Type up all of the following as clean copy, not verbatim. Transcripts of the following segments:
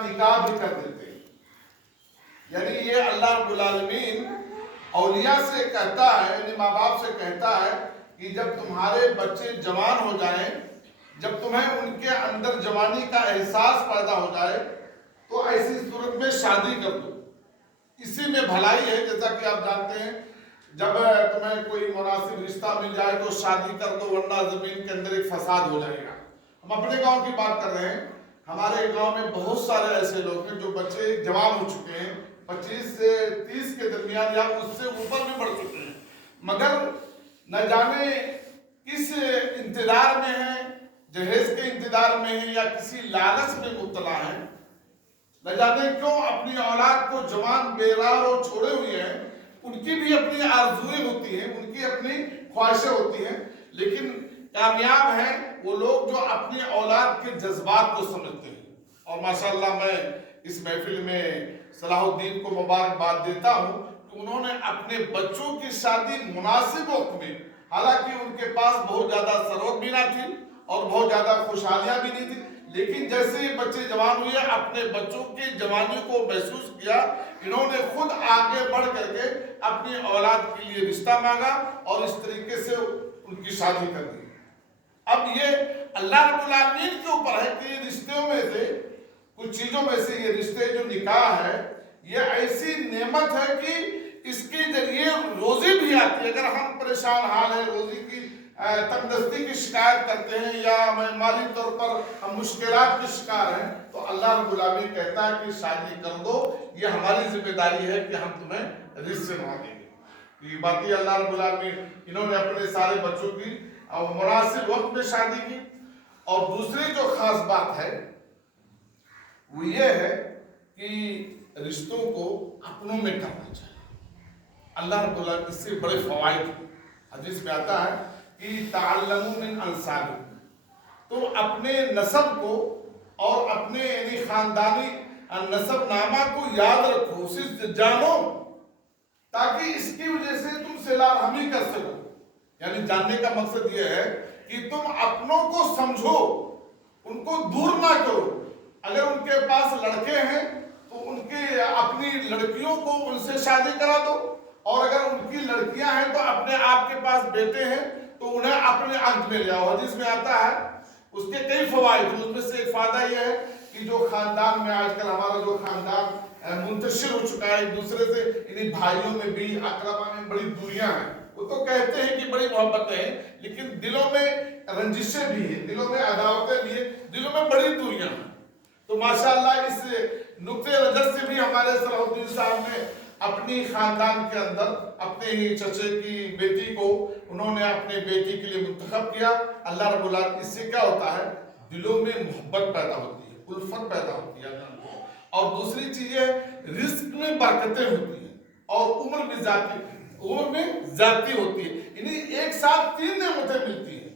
کا نکاح بھی کر دیتے ہیں. یعنی یہ اللہ رب العالمین اولیاء سے کہتا ہے، یعنی ماں باپ سے کہتا ہے کہ جب تمہارے بچے جوان ہو جائیں، جب تمہیں ان کے اندر جوانی کا احساس پیدا ہو جائے تو ایسی صورت میں شادی کر دو. اسی میں بھلائی ہے. جیسا کہ آپ جانتے ہیں جب تمہیں کوئی مناسب رشتہ مل جائے تو شادی کر دو، ورنہ زمین کے اندر ایک فساد ہو جائے گا. ہم اپنے گاؤں کی بات کر رہے ہیں. ہمارے گاؤں میں بہت سارے ایسے لوگ ہیں جو بچے جوان ہو چکے ہیں، 25 سے 30 کے درمیان یا اس سے اوپر بھی بڑھ چکے ہیں، مگر نہ جانے کس انتظار میں ہیں، جہیز کے انتظار میں ہیں یا کسی لالچ میں مبتلا ہیں. نہ جانے کیوں اپنی اولاد کو جوان بیرار اور چھوڑے ہوئے ہیں. ان کی بھی اپنی آرزویں ہوتی ہیں، ان کی اپنی خواہشیں ہوتی ہیں، لیکن کامیاب ہیں وہ لوگ جو اپنی اولاد کے جذبات کو سمجھتے ہیں. اور ماشاءاللہ میں اس محفل میں صلاح الدین کو مبارکباد دیتا ہوں کہ انہوں نے اپنے بچوں کی شادی مناسب وقت میں، حالانکہ ان کے پاس بہت زیادہ ثروت بھی نہ تھی اور بہت زیادہ خوشحالیاں بھی نہیں تھی، لیکن جیسے یہ بچے جوان ہوئے اپنے بچوں کی جوانی کو محسوس کیا، انہوں نے خود آگے بڑھ کر کے اپنی اولاد کے لیے رشتہ مانگا اور اس طریقے سے ان کی شادی کر دی. اب یہ اللہ رب العالمین کے اوپر ہے کہ رشتوں میں سے کچھ چیزوں میں سے یہ رشتے جو نکاح ہے یہ ایسی نعمت ہے کہ اس کے ذریعے روزی بھی آتی ہے. اگر ہم پریشان حال ہیں، روزی کی تنگدستی کی شکایت کرتے ہیں یا مالی طور پر ہم مشکلات کے شکار ہیں، تو اللہ رب العالمین کہتا ہے کہ شادی کر دو، یہ ہماری ذمہ داری ہے کہ ہم تمہیں رزق سے نوازیں گے. یہ باقی اللہ رب العالمین انہوں نے اپنے سارے بچوں کی مناسب وقت میں شادی کی. اور دوسری جو خاص بات ہے وہ یہ ہے کہ رشتوں کو اپنوں میں کرنا چاہیے. اللہ رب العالمین اس سے بڑے فوائد، حدیث میں آتا ہے کہ تعلموا من انسابکم، تم اپنے نسب کو اور اپنے یعنی خاندانی نسب نامہ کو یاد رکھو، اسے جانو، تاکہ اس کی وجہ سے تم صلہ رحمی کر سکو. یعنی جاننے کا مقصد یہ ہے کہ تم اپنوں کو سمجھو، ان کو دور نہ کرو. اگر ان کے پاس لڑکے ہیں تو ان کی اپنی لڑکیوں کو ان سے شادی کرا دو، اور اگر ان کی لڑکیاں ہیں تو اپنے آپ کے پاس بیٹے ہیں تو انہیں اپنے عقد میں لے آؤ. حدیث میں آتا ہے اس کے کئی فوائد، اس میں سے ایک فائدہ یہ ہے کہ جو خاندان میں آج کل ہمارا جو خاندان منتشر ہو چکا ہے ایک دوسرے سے، انہیں بھائیوں میں بھی اقربا میں بڑی دوریاں ہیں. وہ تو کہتے ہیں کہ بڑی محبتیں ہیں، لیکن دلوں میں رنجشیں بھی ہیں، دلوں میں عداوتیں بھی ہیں، دلوں میں بڑی دوریاں ہیں. تو ماشاءاللہ اس نقطۂ نظر سے بھی ہمارے صلاح الدین صاحب نے اپنی خاندان کے اندر اپنے ہی چچے کی بیٹی کو انہوں نے اپنے بیٹی کے لیے منتخب کیا. اللہ رب العالمین اس سے کیا ہوتا ہے، دلوں میں محبت پیدا ہوتی ہے، الفت پیدا ہوتی ہے. اور دوسری چیز ہے رزق میں برکتیں ہوتی ہیں اور عمر میں زیادتی ہوتی ہے. یعنی ایک ساتھ 3 نعمتیں ملتی ہیں.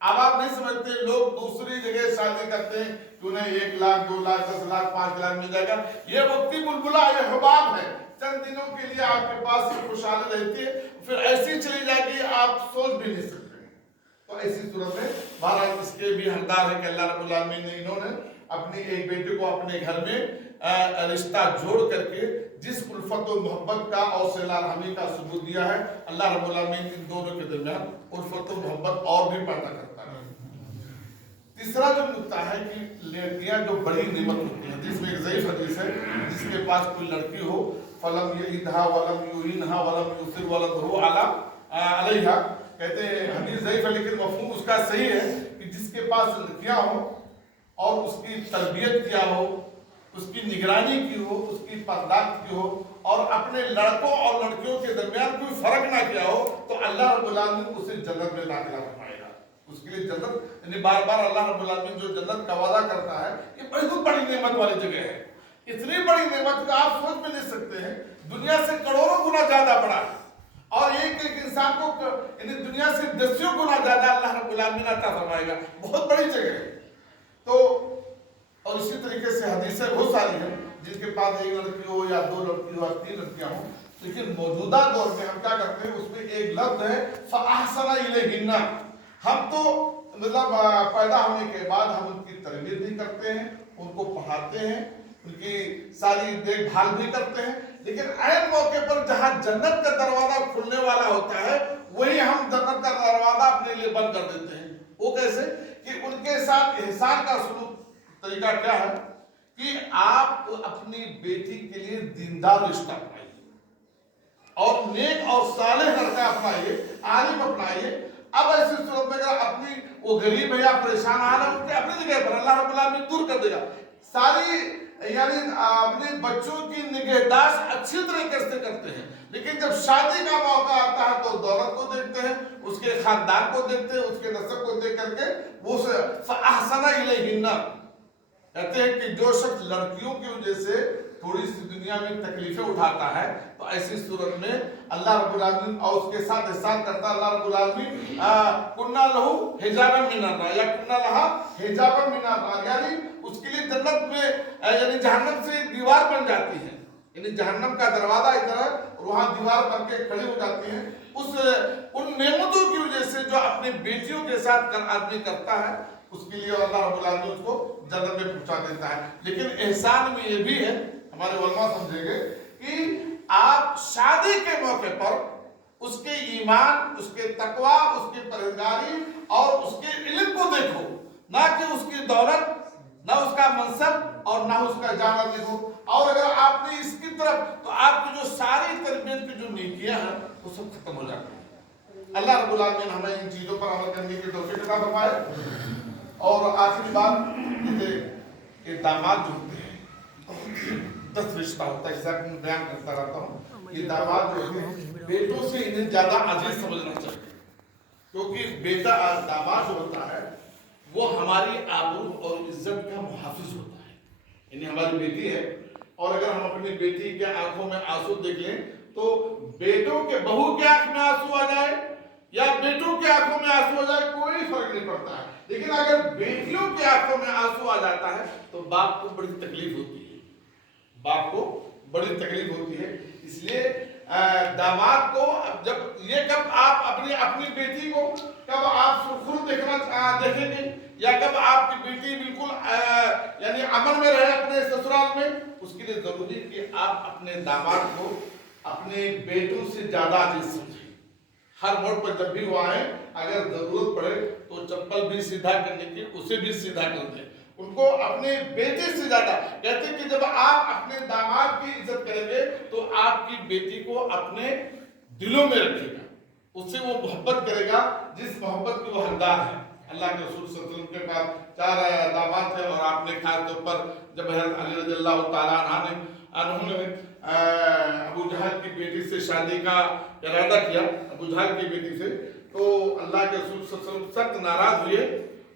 اب آپ نہیں سمجھتے، لوگ دوسری جگہ شادی کرتے ہیں کہ انہیں 1 لاکھ 2 لاکھ 10 لاکھ 5 لاکھ مل جائے گا. یہ وقتی بلبلا، یہ حباب ہے، چند دنوں کے لیے آپ کے پاس خوشحالی رہتی ہے، پھر ایسی چلی جائے گی آپ سوچ بھی نہیں سکتے. تو ایسی صورت میں بہرحال اس کے بھی حقدار ہے کہ اللہ رب العالمین نے انہوں نے اپنی ایک بیٹی کو اپنے گھر میں رشتہ جوڑ کر کے جس الفت و محبت کا اور صلہ رحمی کا ثبوت دیا ہے، اللہ رب العالمین ان دونوں کے درمیان الفت و محبت اور بھی پیدا کرتا ہے. تیسرا جو نقطہ ہے کہ لڑکیاں جو بڑی نعمت ہوتی ہیں. حدیث میں ایک ضعیف حدیث ہے، جس کے پاس کوئی لڑکی ہو فلم یعدھا ولم یعینھا ولم یؤثر ولدہ علیہا، کہتے ہیں حدیث ضعیف ہے لیکن مفہوم اس کا صحیح ہے کہ جس کے پاس لڑکیاں ہوں اور اس کی تربیت کیا ہو، اس کی نگرانی کی ہو، اس کی پرداخت کی ہو، اور اپنے لڑکوں اور لڑکیوں کے درمیان کوئی فرق نہ کیا ہو، تو اللہ رب العالمین اسے جنت میں داخلہ فرمائے گا. اس کے لیے جنت، یعنی بار بار اللہ رب العالمین جو جنت کا وعدہ کرتا ہے، یہ بہت بڑی نعمت والی جگہ ہے. اتنی بڑی نعمت کہ آپ سوچ بھی نہیں سکتے ہیں، دنیا سے کروڑوں گنا زیادہ بڑا ہے، اور ایک انسان کو یعنی دنیا سے 10 گنا زیادہ اللہ رب العالمین عطا فرمائے گا. بہت بڑی جگہ ہے. تو اور اسی طریقے سے حدیثیں بہت ساری ہیں جن کے پاس 1 لڑکی ہو یا 2 لڑکی ہو یا 3 لڑکیاں ہوں، لیکن موجودہ دور میں ہم کیا کرتے ہیں، اس میں ایک لفظ ہے فَأَحْسَنَ إِلَيْهِنَّ. ہم تو مطلب پیدا ہونے کے بعد ہم ان کی تربیت بھی کرتے ہیں، ان کو پڑھاتے ہیں، ان کی ساری دیکھ بھال بھی کرتے ہیں، لیکن عین موقع پر جہاں جنت کا دروازہ کھلنے والا ہوتا ہے وہی ہم جنت کا دروازہ اپنے لیے بند کر دیتے ہیں۔ وہ کیسے کہ ان کے ساتھ احسان کا سلوک طریقہ کیا ہے کہ آپ اپنی بیٹی کے لیے دیندار رشتہ اپنائیے اور نیک اور صالح لڑکا اپنائیے، عالم اپنائیے۔ اب ایسی صورت میں اگر اپنی وہ غریب ہے یا پریشان حال ہے ان کے اپنی جگہ پر اللہ رب العالمین دور کر دے گا۔ ساری یعنی اپنے بچوں کی نگہداشت اچھی طریقے سے کرتے ہیں، لیکن جب شادی کا موقع آتا ہے تو دولت کو دیکھتے ہیں، اس کے خاندان کو دیکھتے ہیں، اس کے نسب کو دیکھ کر کے وہ فَأَحْسَنَ إِلَيْهِنَّ کہتے ہیں کہ جو شخص لڑکیوں کی وجہ سے تھوڑی سی دنیا میں تکلیفیں اٹھاتا ہے تو ایسی صورت میں اللہ رب العالمین اور اس کے ساتھ احسان کرتا ہے۔ اللہ رب العالمین کُنَّا لَهُ حِجَابًا مِنَ النَّارِ یا کُنَّا لَهَا حِجَابًا مِنَ النَّارِ، یعنی اس کے لیے جنت میں یعنی جہنم سے دیوار بن جاتی ہے، یعنی جہنم کا دروازہ ادھر ہے اور وہاں دیوار بن کے کھڑی ہو جاتی ہیں۔ ان نعمتوں کی وجہ سے جو اپنی بیٹیوں کے ساتھ آدمی کرتا ہے اس کے لیے اللہ رب العالمین اس کو جنت میں پہنچا دیتا ہے۔ لیکن احسان میں یہ بھی ہے، ہمارے علماء سمجھیں گے کہ آپ شادی کے موقع پر اس کے ایمان، اس کے تقوی، اس کی پرہیزگاری اور اس کے علم کو دیکھو، نہ کہ اس کی دولت، نہ اس کا منصب اور نہ اس کا جانہ دیکھو۔ اور اگر آپ نے اس کی طرف تو آپ کی جو ساری تربیت کی جو نیکیاں ہیں وہ سب ختم ہو جاتی ہیں۔ اللہ رب العالمین ہمیں ان چیزوں پر عمل کرنے کی توفیق عطا فرمائے۔ اور آخری بات یہ داماد جو ہوتے ہیں 10 رشتہ ہوتا ہے، جیسا کہ میں بیان کرتا رہتا ہوں، یہ داماد جو ہوتے ہیں بیٹوں سے انہیں زیادہ عزیز سمجھنا چاہیے، کیونکہ بیٹا داماد جو ہوتا ہے وہ ہماری آبرو اور عزت کا محافظ ہوتا ہے، یعنی ہماری بیٹی ہے اور اگر ہم اپنی بیٹی کے آنکھوں میں آنسو دیکھ لیں تو بیٹوں کے بہو کے آنکھ میں آنسو آ جائے یا بیٹوں کے آنکھوں میں آنسو آ جائے کوئی فرق نہیں پڑتا ہے، لیکن اگر بیٹیوں کے آنکھوں میں آنسو آ جاتا ہے تو باپ کو بڑی تکلیف ہوتی ہے، باپ کو بڑی تکلیف ہوتی ہے۔ اس لیے داماد کو جب یہ کب آپ اپنی بیٹی کو کب آپ سرخرو دیکھیں گے یا کب آپ کی بیٹی بالکل یعنی امن میں رہے اپنے سسرال میں، اس کے لیے ضروری ہے کہ آپ اپنے داماد کو اپنے بیٹوں سے زیادہ عزیز سمجھیں۔ ہر موڑ پر جب بھی وہ آئیں اگر ضرورت پڑے تو چپل بھی سیدھا کرنے کی اسے بھی سیدھا کر دیں، ان کو اپنے بیٹے سے زیادہ کہتے ہیں کہ جب آپ اپنے داماد کی عزت کریں گے تو آپ کی بیٹی کو اپنے دلوں میں رکھے گا، اس سے وہ محبت کرے گا جس محبت کی وہ حقدار ہے۔ اللہ کے رسول صلی اللہ علیہ وسلم کے پاس 4 داماد تھے اور آپ نے خاص طور پر جب حضرت علی رضی اللہ تعالیٰ عنہ نے ابو جہل کی بیٹی سے شادی کا ارادہ کیا، ابو جہل کی بیٹی سے، تو اللہ کے رسول صلی اللہ علیہ وسلم سخت ناراض ہوئے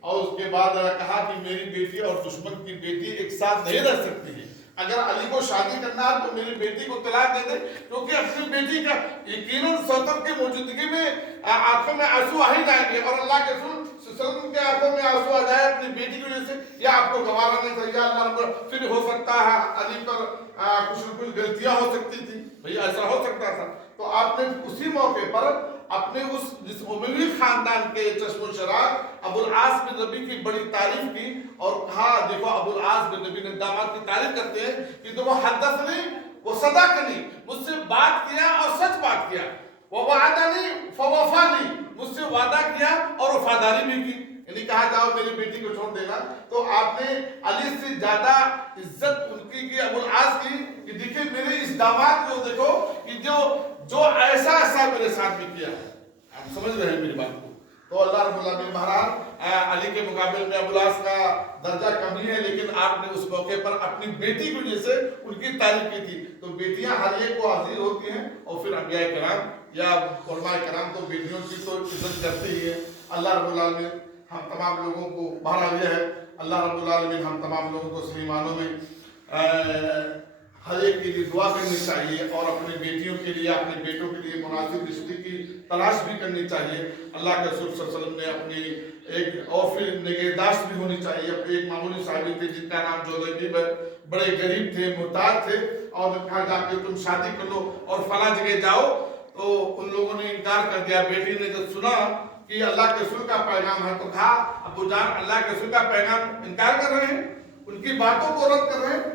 اور اس کے بعد کہا کہ میری بیٹی اور دشمن کی بیٹی ایک ساتھ نہیں رہ سکتی ہے، اگر علی کو شادی کرنا ہے تو میری بیٹی کو طلاق دے دے، کیونکہ اپنی بیٹی کا یقیناً سوتر کی موجودگی میں آنکھوں میں آنسو آ ہی جائیں گے، اور اللہ کے رسول صلی اللہ علیہ وسلم کے آنکھوں میں آنسو آ جائے اپنی بیٹی کی وجہ سے، یا آپ کو گوارا نہیں تھا، یا اللہ پھر ہو سکتا ہے علی پر کچھ نہ کچھ غلطیاں ہو سکتی تھی، بھئی ایسا ہو سکتا تھا، تو آپ نے اسی موقع پر اپنے جس اموی خاندان کے چشم و چراغ ابو العاص بن ربیع کی بڑی تعریف کی اور کہا دیکھو ابو العاص بن ربیع نے داماد کی تعریف کرتے ہیں کہ وہ حدثنی وہ صدقنی، مجھ سے بات کیا اور سچ بات کیا، ووعدنی فوفانی، مجھ سے وعدہ کیا اور وفاداری بھی کی، یعنی کہا جاؤ میری بیٹی کو چھوڑ دینا، تو آپ نے علی سے زیادہ عزت ان کی ابو العاص کی کہ دیکھیں میرے اس داماد کو دیکھو کہ جو ایسا میرے ساتھ بھی کیا ہے، آپ سمجھ رہے ہیں میری بات کو۔ تو اللہ رب العالمین بہرحال علی کے مقابل میں ابو العاص کا درجہ کم ہی ہے، لیکن آپ نے اس موقع پر اپنی بیٹی کی وجہ سے ان کی تعریف کی تھی، تو بیٹیاں ہر ایک کو عزیز ہوتی ہیں، اور پھر انبیاء کرام یا علماء کرام تو بیٹیوں کی تو عزت کرتے ہی ہے۔ اللہ رب العالمین ہم تمام لوگوں کو بہرحال یہ ہے اللہ رب العالمین ہم تمام لوگوں کو صحیح معنوں میں ہر ایک کے لیے دعا کرنی چاہیے اور اپنے بیٹیوں کے لیے اپنے بیٹوں کے لیے مناسب رشتے کی تلاش بھی کرنی چاہیے۔ اللہ کے رسول صلی اللہ علیہ وسلم نے اپنی ایک اور پھر نگہداشت بھی ہونی چاہیے۔ اپنے ایک معمولی صحابی تھے جن کا نام جوزیب ہے، بڑے غریب تھے، محتاج تھے، اور کہا جا کے تم شادی کر لو اور فلاں جگہ جاؤ، تو ان لوگوں نے انکار کر دیا۔ بیٹی نے جب سنا کہ اللہ کے رسول کا پیغام ہے تو کہا ابو جان اللہ کے رسول کا پیغام انکار کر رہے ہیں، ان کی باتوں کو رد کر رہے ہیں،